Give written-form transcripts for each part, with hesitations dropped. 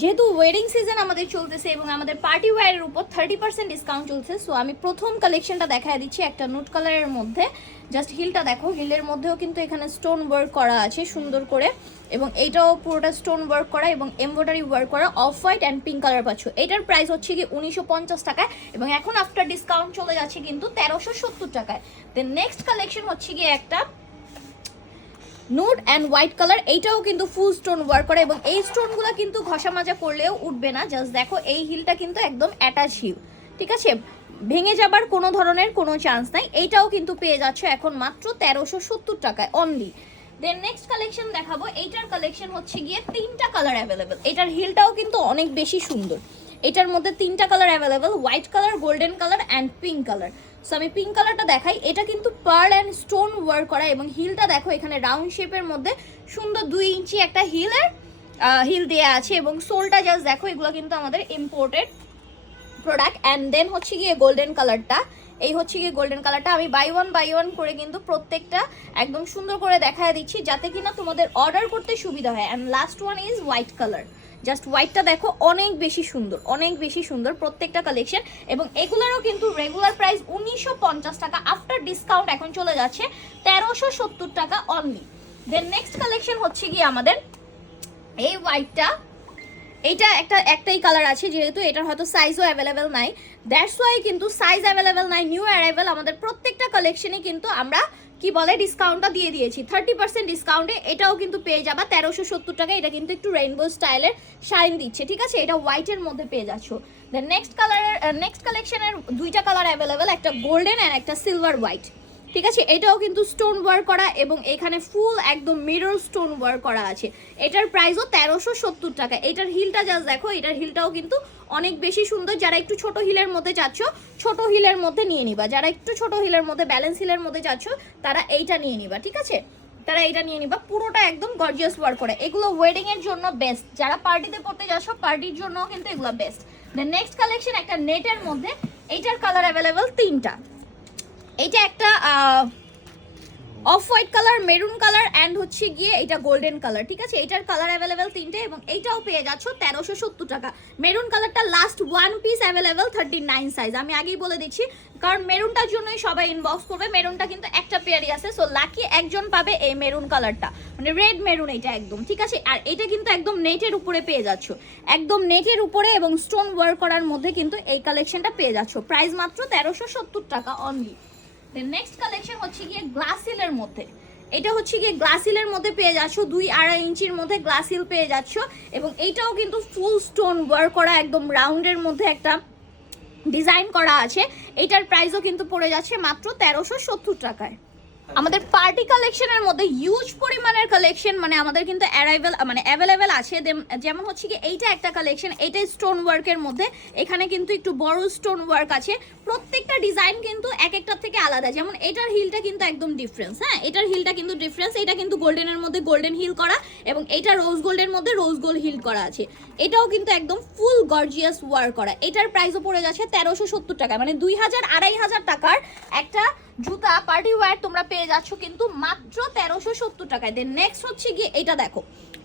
যেহেতু wedding season আমাদের চলতেছে এবং আমাদের পার্টি ওয়্যারের উপর 30% ডিসকাউন্ট চলছে, সো আমি প্রথম কালেকশনটা দেখায় দিচ্ছি একটা নুট কালারের মধ্যে। জাস্ট হিলটা দেখো, হিলের মধ্যেও কিন্তু এখানে স্টোন ওয়ার্ক করা আছে সুন্দর করে, এবং এইটাও পুরোটা স্টোন ওয়ার্ক করা এবং এমব্রয়ডারি ওয়ার্ক করা, off white and pink colour পাচ্ছ। এটার প্রাইস হচ্ছে কি 1950 টাকায়, এবং এখন আফটার ডিসকাউন্ট চলে যাচ্ছে কিন্তু 1370 টাকায়। দেন নেক্সট কালেকশন হচ্ছে গিয়ে একটা নুড অ্যান্ড হোয়াইট কালার, এইটাও কিন্তু ফুল স্টোন ওয়ার্ক করে, এবং এই স্টোনগুলো কিন্তু ঘষা মাজা করলেও উঠবে না। জাস্ট দেখো, এই হিলটা কিন্তু একদম অ্যাটাচ হিল, ঠিক আছে, ভেঙে যাবার কোনো ধরনের কোনো চান্স নাই। এইটাও কিন্তু পেয়ে যাচ্ছে এখন মাত্র 1370 টাকায় অনলি। দেন নেক্সট কালেকশন দেখাবো, এইটার কালেকশন হচ্ছে গিয়ে 3টা কালার অ্যাভেলেবেল। এটার হিলটাও কিন্তু অনেক বেশি সুন্দর। এটার মধ্যে 3টা colour available, white colour, golden colour and pink colour. So আমি পিঙ্ক কালারটা দেখাই। এটা কিন্তু পার্ল অ্যান্ড স্টোন ওয়ার্ক করা, এবং হিলটা দেখো এখানে রাউন্ড শেপের মধ্যে সুন্দর 2 ইঞ্চি একটা হিল দেওয়া আছে, এবং সোলটা জাস্ট দেখো, এগুলো কিন্তু আমাদের ইম্পোর্টেড প্রোডাক্ট। অ্যান্ড দেন হচ্ছে গিয়ে গোল্ডেন কালারটা, এই হচ্ছে গিয়ে গোল্ডেন কালারটা। আমি বাই ওয়ান করে কিন্তু প্রত্যেকটা একদম সুন্দর করে দেখায় দিচ্ছি, যাতে কিনা তোমাদের অর্ডার করতে সুবিধা হয়। And last one is white colour. Just হোয়াইটটা দেখো, অনেক বেশি সুন্দর, অনেক বেশি সুন্দর প্রত্যেকটা কালেকশন, এবং এগুলোরও কিন্তু রেগুলার প্রাইস 1950 টাকা, আফটার ডিসকাউন্ট এখন চলে যাচ্ছে 1370 টাকা অনলি। দেন নেক্সট কালেকশন হচ্ছে গিয়ে আমাদের এই হোয়াইটটা। এইটা একটাই কালার আছে, যেহেতু এটার হয়তো সাইজও অ্যাভেলেবেল নাই, দ্যাটস ওয়াই কিন্তু সাইজ অ্যাভেলেবেল নাই, নিউ অ্যারাইভেল আমাদের প্রত্যেকটা কালেকশনে কিন্তু আমরা কি বলে ডিসকাউন্টটা দিয়ে দিয়েছি 30% ডিসকাউন্টে। এটাও কিন্তু পেয়ে যাবা 1370 টাকা। এটা কিন্তু একটু রেইনবো স্টাইলের শাইন দিচ্ছে, ঠিক আছে, এটা হোয়াইটের মধ্যে পেয়ে যাচ্ছ। দেন নেক্সট কালেকশনের 2টা কালার অ্যাভেলেবেল, একটা গোল্ডেন অ্যান্ড একটা সিলভার হোয়াইট, ঠিক আছে। এটাও কিন্তু স্টোন ওয়ার্ক করা, এবং এখানে ফুল একদম মিরর স্টোন ওয়ার্ক করা আছে। এটার প্রাইসও 1370 টাকা। এটার হিলটা জাস্ট দেখো, এটার হিলটাও কিন্তু অনেক বেশি সুন্দর। যারা একটু ছোট হিলের মধ্যে যাচ্ছ, ছোট হিলের মধ্যে নিয়ে নিবা। যারা একটু ছোট হিলের মধ্যে, ব্যালেন্স হিলের মধ্যে যাচ্ছ, তারা এইটা নিয়ে নিবা, ঠিক আছে, তারা এইটা নিয়ে নিবা। পুরোটা একদম গর্জিয়াস ওয়ার্ক করে। এগুলো ওয়েডিং এর জন্য বেস্ট, যারা পার্টিতে পড়তে যাচ্ছ পার্টির জন্য কিন্তু এগুলো বেস্ট। দেন নেক্সট কালেকশন একটা নেটের মধ্যে, এইটার কালার অ্যাভেলেবেল 3টা। এইটা একটা off white colour, maroon colour and হচ্ছে গিয়ে এটা গোল্ডেন কালার, ঠিক আছে। এটার কালার অ্যাভেলেবেল 3টে, এবং এইটাও পেয়ে যাচ্ছ 1370 টাকা। মেরুন কালারটা লাস্ট 1 পিস অ্যাভেলেবেল 39 সাইজ, আমি আগেই বলে দিচ্ছি, কারণ মেরুনটার জন্যই সবাই ইনবক্স করবে। মেরুনটা কিন্তু একটা পেয়ারই আছে, সো লাকি একজন পাবে এই মেরুন কালারটা, মানে রেড মেরুন এটা একদম, ঠিক আছে। আর এটা কিন্তু একদম নেটের উপরে পেয়ে যাচ্ছ, একদম নেটের উপরে এবং স্টোন ওয়ার্ক করার মধ্যে কিন্তু এই কালেকশনটা পেয়ে যাচ্ছ। প্রাইস মাত্র 1370 টাকা অনলি। নেক্সট কালেকশন হচ্ছে গিয়ে গ্লাস হিলের মধ্যে। এটা হচ্ছে গিয়ে গ্লাস হিলের মধ্যে পেয়ে যাচ্ছ, 2-2.5 ইঞ্চির মধ্যে গ্লাস হিল পেয়ে যাচ্ছ, এবং এইটাও কিন্তু ফুল স্টোন ওয়ার্ক করা, একদম রাউন্ডের মধ্যে একটা ডিজাইন করা আছে। এটার প্রাইসও কিন্তু পড়ে যাচ্ছে মাত্র 1370 টাকায়। আমাদের পার্টি কালেকশনের মধ্যে হিউজ পরিমাণের কালেকশন মানে আমাদের কিন্তু অ্যাভেলেবেল আছে। যেমন হচ্ছে কি এইটা একটা কালেকশন, এটা স্টোন ওয়ার্কের মধ্যে, এখানে কিন্তু একটু বড় স্টোন ওয়ার্ক আছে। প্রত্যেকটা ডিজাইন কিন্তু এক একটার থেকে আলাদা। যেমন এটার হিলটা কিন্তু একদম ডিফারেন্স, হ্যাঁ, এটার হিলটা কিন্তু ডিফারেন্স। এটা কিন্তু গোল্ডেনের মধ্যে গোল্ডেন হিল করা, এবং এটা রোজ গোল্ডের মধ্যে রোজ গোল্ড হিল করা আছে। এটাও কিন্তু একদম ফুল গর্জিয়াস ওয়ার্ক করা। এটার প্রাইসও পড়ে যাচ্ছে 1370 টাকা, মানে 2000-2500 টাকার একটা জুতা পার্টি ওয়্যার তোমরা পেয়ে যাচ্ছ কিন্তু মাত্র 1370 টাকায়। দেন নেক্সট হচ্ছে গিয়ে এটা দেখো,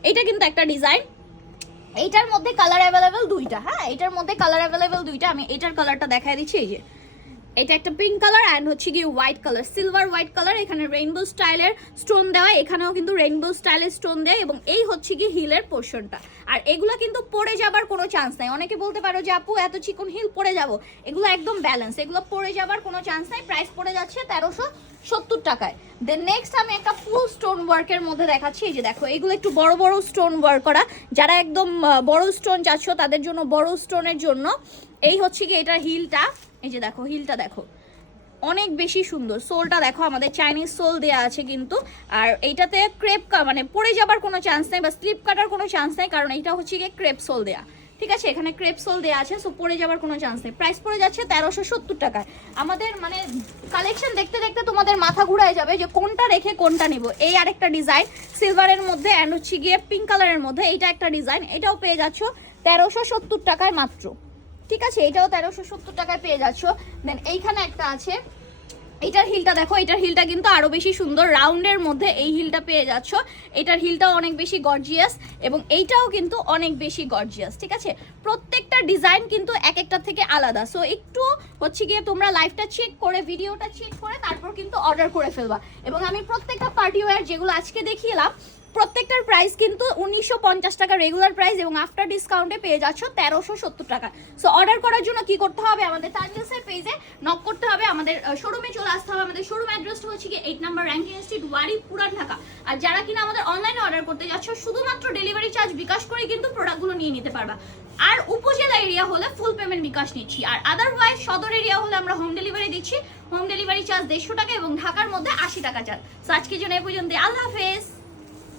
এটা কিন্তু একটা ডিজাইন, এইটার মধ্যে কালার অ্যাভেলেবেল 2টা, হ্যাঁ, এটার মধ্যে কালার অ্যাভেলেবেল 2টা। আমি এটার কালারটা দেখাই দিচ্ছি, এই যে এটা একটা পিঙ্ক কালার অ্যান্ড হচ্ছে গিয়ে white colour, silver white colour, এখানে রেইনবো স্টাইলের স্টোন দেওয়া, এখানেও কিন্তু রেইনবো স্টাইলের স্টোন দেয়, এবং এই হচ্ছে গিয়ে হিলের পোর্শনটা। আর এগুলো কিন্তু পড়ে যাবার কোনো চান্স নাই। অনেকে বলতে পারো যে আপু এত চিকন হিল পড়ে যাব, এগুলো একদম ব্যালেন্স, এগুলো পড়ে যাবার কোনো চান্স নাই। প্রাইস পড়ে যাচ্ছে 1370 টাকায়। দেন নেক্সট আমি একটা ফুল স্টোন ওয়ার্কের মধ্যে দেখাচ্ছি, এই যে দেখো, এগুলো একটু বড় বড় স্টোন ওয়ার্ক করা। যারা একদম বড় স্টোন চাচ্ছ তাদের জন্য, বড় স্টোনের জন্য এই হচ্ছে কি এটার হিলটা, এই যে দেখো, হিলটা দেখো অনেক বেশি সুন্দর। সোলটা দেখো, আমাদের চাইনিজ সোল দেওয়া আছে কিন্তু, আর এইটাতে ক্রেপ মানে পড়ে যাবার কোনো চান্স নেই বা স্লিপ কাটার কোনো চান্স নেই, কারণ এইটা হচ্ছে গিয়ে ক্রেপ সোল দেয়া, ঠিক আছে, এখানে ক্রেপ সোল দেওয়া আছে, সো পড়ে যাবার কোনো চান্স নেই। প্রাইস পড়ে যাচ্ছে 1370 টাকায়। আমাদের মানে কালেকশন দেখতে দেখতে তোমাদের মাথা ঘুরায় যাবে যে কোনটা রেখে কোনটা নিব। এই আরেকটা ডিজাইন সিলভারের মধ্যে অ্যান্ড হচ্ছে গিয়ে পিঙ্ক কালারের মধ্যে, এইটা একটা ডিজাইন, এটাও পেয়ে যাচ্ছ 1370 টাকায় মাত্র, ঠিক আছে, এটাও 1370 টাকায় পেয়ে যাচ্ছ। দেন এইখানে একটা আছে, এটার হিলটা দেখো, এটার হিলটা কিন্তু আরো বেশি সুন্দর, রাউন্ডের মধ্যে এই হিলটা পেয়ে যাচ্ছ। এটার হিলটাও অনেক বেশি গর্জিয়াস এবং এইটাও কিন্তু অনেক বেশি গর্জিয়াস, ঠিক আছে। প্রত্যেকটা ডিজাইন কিন্তু এক একটা থেকে আলাদা। সো একটু হচ্ছে গিয়ে তোমরা লাইভটা চেক করে, ভিডিওটা চেক করে তারপর কিন্তু অর্ডার করে ফেলবা। এবং আমি প্রত্যেকটা পার্টি ওয়্যার যেগুলো আজকে দেখিয়েলাম প্রত্যেকটার প্রাইস কিন্তু 1950 টাকা রেগুলার প্রাইস এবং আফটার ডিসকাউন্টে পেয়ে যাচ্ছ 1370 টাকা। সো অর্ডার করার জন্য কি করতে হবে, আমাদের তানজিলসের পেজে নক করতে হবে, আমাদের শোরুমে চলে আসতে হবে। আমাদের শোরুম অ্যাড্রেসটা হচ্ছে কি 8 নাম্বার র্যাঙ্কিং স্ট্রিট, ওয়ারি, পুরান ঢাকা। আর যারা কিনা আমাদের অনলাইনে অর্ডার করতে যাচ্ছ শুধুমাত্র ডেলিভারি চার্জ বিকাশ করে কিন্তু প্রোডাক্টগুলো নিয়ে নিতে পারবা। আর উপজেলা এরিয়া হলে ফুল পেমেন্ট বিকাশ নিচ্ছি, আর আদারওয়াইজ সদর এরিয়া হলে আমরা হোম ডেলিভারি দিচ্ছি। হোম ডেলিভারি চার্জ 150 টাকা এবং ঢাকার মধ্যে 80 টাকা চার্জ। সো আজকের জন্য এই পর্যন্ত, আল্লাহ হাফেজ।